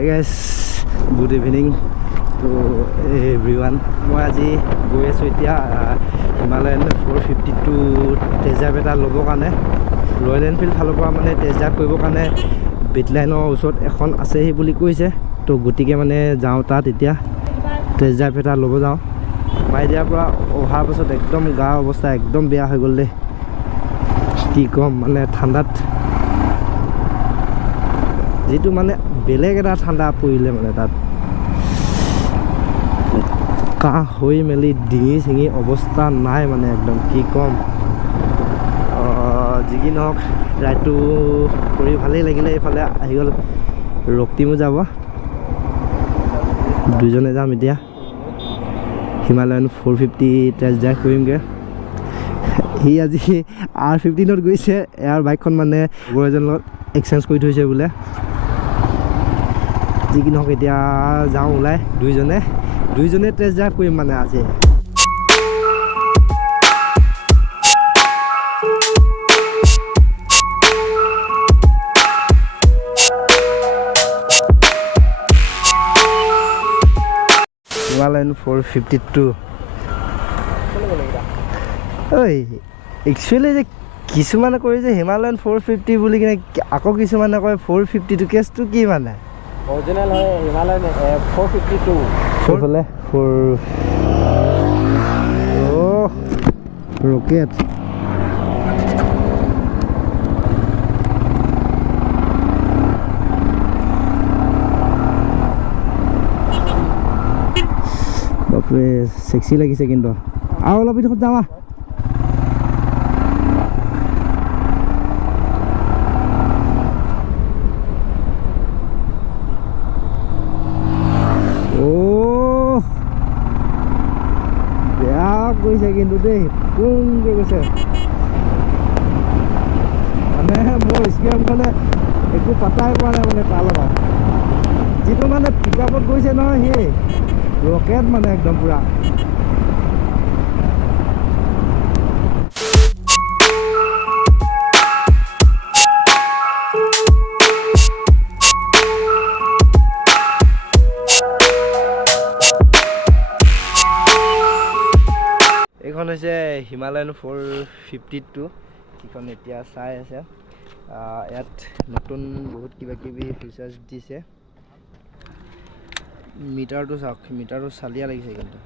Hey guys, good evening to everyone. মই আজি গৈ আছোঁ এতিয়া হিমালয়ান 452 টেষ্ট ড্ৰাইভ এটা ল'বৰ কাৰণে ৰয়েল এনফিল্ড ফালৰ পৰা মানে টেষ্ট ড্ৰাইভ কৰিবৰ কাৰণে বিটলাইনৰ ওচৰত এখন আছেহি বুলি কৈছে তো গতিকে মানে যাওঁ তাত এতিয়া টেষ্ট ড্ৰাইভ এটা ল'ব যাওঁ মই দিয়াৰ পৰা অহাৰ পাছত একদম গা অৱস্থা একদম বেয়া হৈ গ'ল দেই কি কম মানে ঠাণ্ডাত যেটো মানে বেলেগ এটা ঠাণ্ডা পৰিলে মানে তাত কাহ হৈ মেলি ডিঙি চিঙি অৱস্থা নাই মানে একদম কি কম যি কি নহওক ৰাইডটো কৰি ভালেই লাগিলে এইফালে আহি গ'ল ৰক্তিমো যাব দুজনে যাম এতিয়া হিমালয়ান 450 টেষ্ট ড্ৰাইভ কৰিমগৈ সি আজি R15ত গৈছে এয়াৰ বাইকখন মানে লগৰ এজনৰ লগত এক্সচেঞ্জ কৰি থৈছে বোলে যি কি নহওক এতিয়া যাওঁ ওলাই দুইজনে টেষ্ট ড্ৰাইভ কৰিম মানে আজি হিমালয়ান 452 ঐ একচুৱেলি যে কিছুমানে কয় যে হিমালয়ান 450 বুলি কিনে আকৌ কিছুমানে কয় 452 কেছটো কি মানে অৰিজিনেল হয় হিমালয়ান 452 ফৰফালে ৰকেট বাপৰে সেক্সি লাগিছে কিন্তু আৰু অলপ ভিতৰত যাবা গৈছে কিন্তু দেই কোনকে গৈছে মানে মোৰ স্কিয়াৰখনে একো পাতাই পোৱা নাই মানে তাৰ লগত যিটো মানে পিকআপত গৈছে নহয় সেই ৰকেট মানে একদম পুৰা এইখন হৈছে হিমালয়ান 452 কিখন এতিয়া চাই আছে ইয়াত নতুন বহুত কিবা কিবি ফিচাৰ্ছ দিছে মিটাৰটো চাওক মিটাৰটো চালিয়া লাগিছে কিন্তু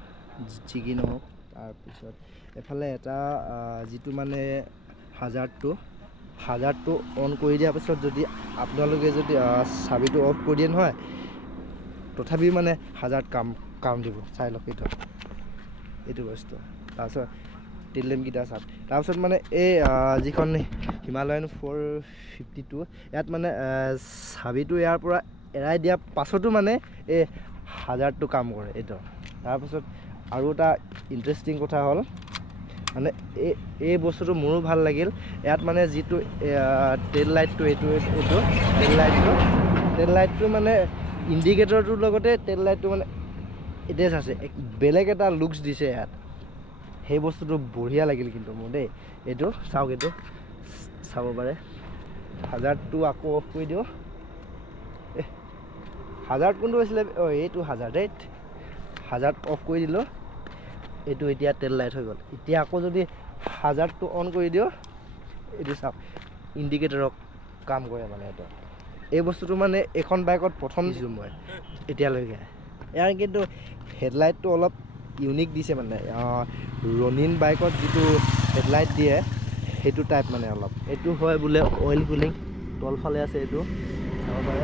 যি কি নহওক তাৰপিছত এফালে এটা যিটো মানে হাজাৰটো অন কৰি দিয়াৰ পাছত যদি আপোনালোকে যদি চাবিটো অফ কৰি দিয়ে নহয় তথাপি মানে হাজাৰত কাম দিব চাই লওক এইটো বস্তু তাৰপিছত টেইল লেম্পকেইটা চাওক তাৰপিছত মানে এই যিখন হিমালয়ান 452 ইয়াত মানে চাবিটো ইয়াৰ পৰা এৰাই দিয়াৰ পাছতো মানে এই হাজাৰটো কাম কৰে এইটো তাৰপিছত আৰু এটা ইণ্টাৰেষ্টিং কথা হ'ল মানে এই বস্তুটো মোৰো ভাল লাগিল ইয়াত মানে যিটো টেইল লাইটটো এইটো টেইল লাইটটো মানে ইণ্ডিকেটৰটোৰ লগতে টেইল লাইটটো মানে এটেচ আছে বেলেগ এটা লুকছ দিছে ইয়াত সেই বস্তুটো বঢ়িয়া লাগিল কিন্তু মোৰ দেই এইটো চাওক এইটো চাব পাৰে হাজাৰটো আকৌ অফ কৰি দিওঁ হাজাৰত কোনটো হৈছিলে এইটো হাজাৰত অফ কৰি দিলোঁ এইটো এতিয়া টেইল লাইট হৈ গ'ল এতিয়া আকৌ যদি হাজাৰটো অন কৰি দিওঁ এইটো চাওক ইণ্ডিকেটৰক কাম কৰে মানে এইটো এই বস্তুটো মানে এখন বাইকত প্ৰথম দিছোঁ মই এতিয়ালৈকে ইয়াৰ কিন্তু হেডলাইটটো অলপ ইউনিক দিছে মানে ৰনিন বাইকত যিটো হেডলাইট দিয়ে সেইটো টাইপ মানে অলপ এইটো হয় বোলে অইল কুলিং তলফালে আছে এইটো চাব পাৰে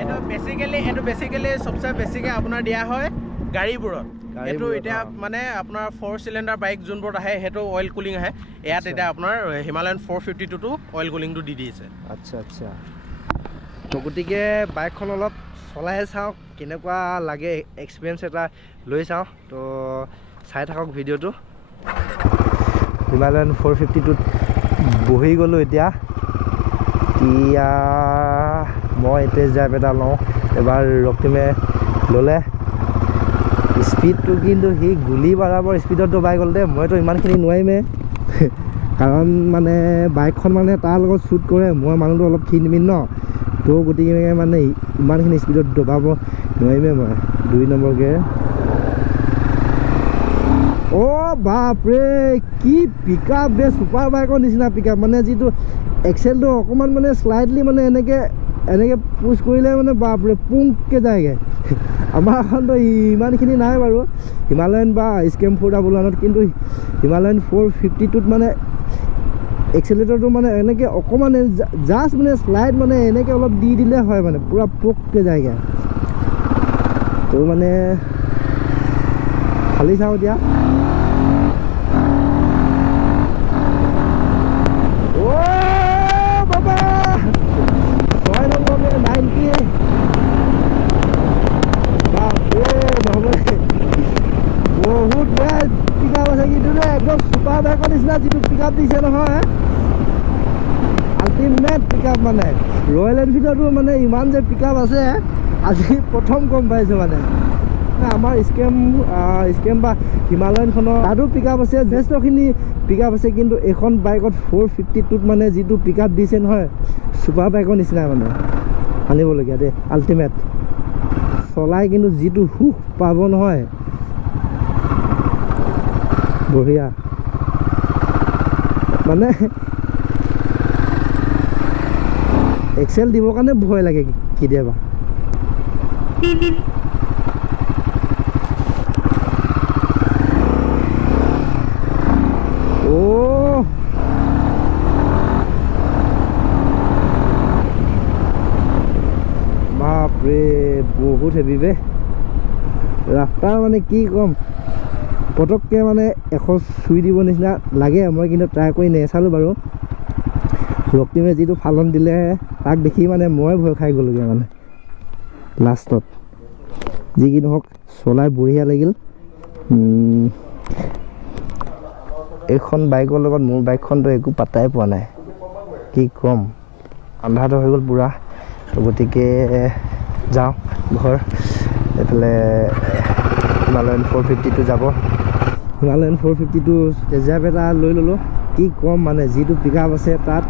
এইটো বেসিক্যালি সবচে বেছিকৈ আপোনাৰ দিয়া হয় গাড়ীবোৰত এইটো এতিয়া মানে আপোনাৰ 4 চিলিণ্ডাৰ বাইক যোনবোৰ আহে সেইটো অইল কুলিং আহে ইয়াত এতিয়া আপোনাৰ হিমালয়ান 452টো অইল কুলিংটো দি দিছে আচ্ছা তো গতিকে বাইকখন অলপ চলাই চাওক কেনেকুৱা লাগে এক্সপিৰিয়েঞ্চ এটা লৈ চাওঁ তো চাই থাকক ভিডিঅ'টো হিমালয়ান 452ত বহি গ'লোঁ এতিয়া মই টেষ্ট ড্ৰাইভ এটা লওঁ এবাৰ ৰক্তিমে ল'লে স্পীডটো কিন্তু সি গুলি বৰাবৰ স্পীডত দবাই গ'ল দেই মইতো ইমানখিনি নোৱাৰিমেই কাৰণ মানে বাইকখন মানে তাৰ লগত শ্বুট কৰে মই মানুহটো অলপ ক্ষীণ মিন ন তো গতিকে মানে ইমানখিনি স্পীডত দবাব নোৱাৰিমে মই 2 নম্বৰ গিয়াৰ অ' বাপৰে কি পিকআপ বে ছুপাৰ বাইকৰ নিচিনা পিকআপ মানে যিটো এক্সেলটো অকণমান মানে শ্লাইডলি মানে এনেকৈ পুছ কৰিলে মানে বাপৰে পুংকৈ যায়গৈ আমাৰ এখনতো ইমানখিনি নাই বাৰু হিমালয়ান বা স্কেম 411 কিন্তু হিমালয়ান 450টোত মানে এক্সেলেটৰটো মানে এনেকৈ অকণমান জাষ্ট মানে শ্লাইড মানে এনেকৈ অলপ দি দিলে হয় মানে পূৰা পুককৈ যায়গৈ তো মানে খালি চাওঁ এতিয়া অ' বাবা 6 নম্বৰ 90 বহুত বেয়া পিকআপ আছে কিন্তু একদম ছুপাৰ বাইকৰ নিচিনা যিটো পিকআপ দিছে নহয় আল্টিমেট পিকআপ মানে ৰয়েল এনফিল্ডতো মানে ইমান যে পিকআপ আছে আজি প্ৰথম গম পাইছোঁ মানে আমাৰ স্কেম বা হিমালয়ানখনৰ তাতো পিকআপ আছে যথেষ্টখিনি পিকআপ আছে কিন্তু এইখন বাইকত 450টোত মানে যিটো পিকআপ দিছে নহয় ছুপাৰ বাইকৰ নিচিনা মানে আনিবলগীয়া দেই আল্টিমেট চলাই কিন্তু যিটো সুখ পাব নহয় বঢ়িয়া মানে এক্সেল দিবৰ কাৰণে ভয় লাগে কেতিয়াবা অ' বাপৰে বহুত হেভি বে ৰাস্তা মানে কি ক'ম পটককৈ মানে 100 চুই দিব নিচিনা লাগে মই কিন্তু ট্ৰাই কৰি নেচালোঁ বাৰু ৰক্তিমে যিটো ফালন দিলে তাক দেখি মানে মই ভয় খাই গ'লোগৈ মানে লাষ্টত যি কি নহওক চলাই বঢ়িয়া লাগিল এইখন বাইকৰ লগত মোৰ বাইকখনতো একো পাত্তাই পোৱা নাই কি ক'ম আন্ধাৰটো হৈ গ'ল পূৰা তো গতিকে যাওঁ ঘৰ এইফালে হিমালয়ান 450টো যাব হিমালয়ান 450টো ৰিজাৰ্ভ এটা লৈ ল'লোঁ কি ক'ম মানে যিটো পিকআপ আছে তাত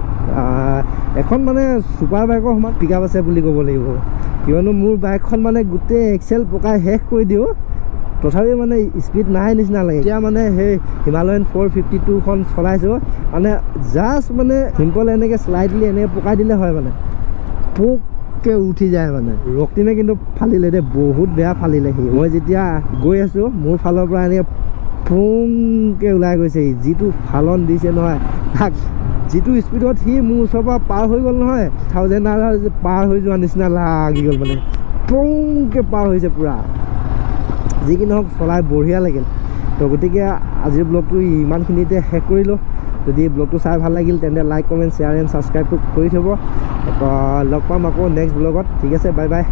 এখন মানে ছুপাৰ বাইকৰ সমান পিকআপ আছে বুলি ক'ব লাগিব কিয়নো মোৰ বাইকখন মানে গোটেই এক্সেল পকাই শেষ কৰি দিওঁ তথাপিও মানে স্পীড নাহে নিচিনা লাগে এতিয়া মানে সেই হিমালয়ান 452খন চলাইছোঁ মানে জাষ্ট মানে চিম্পল এনেকৈ শ্লাইডলি এনেকৈ পকাই দিলে হয় মানে পোককৈ উঠি যায় মানে ৰক্তিমে কিন্তু ফালিলে দেই বহুত বেয়া ফালিলে সি মই যেতিয়া গৈ আছোঁ মোৰ ফালৰ পৰা এনেকৈ পোংকৈ ওলাই গৈছে যিটো ফালন দিছে নহয় তাক যিটো স্পীডত সি মোৰ ওচৰৰ পৰা পাৰ হৈ গ'ল নহয় 1000 পাৰ হৈ যোৱা নিচিনা লাগি গ'ল মানে পোংকৈ পাৰ হৈছে পূৰা যি কি নহওক চলাই বঢ়িয়া লাগিল তো গতিকে আজিৰ ব্লগটো ইমানখিনিতে শেষ কৰিলোঁ যদি ব্লগটো চাই ভাল লাগিল তেন্তে লাইক কমেণ্ট শ্বেয়াৰ এণ্ড ছাবস্ক্ৰাইবটো কৰি থ'ব লগ পাম আকৌ নেক্সট ব্লগত ঠিক আছে বাই বাই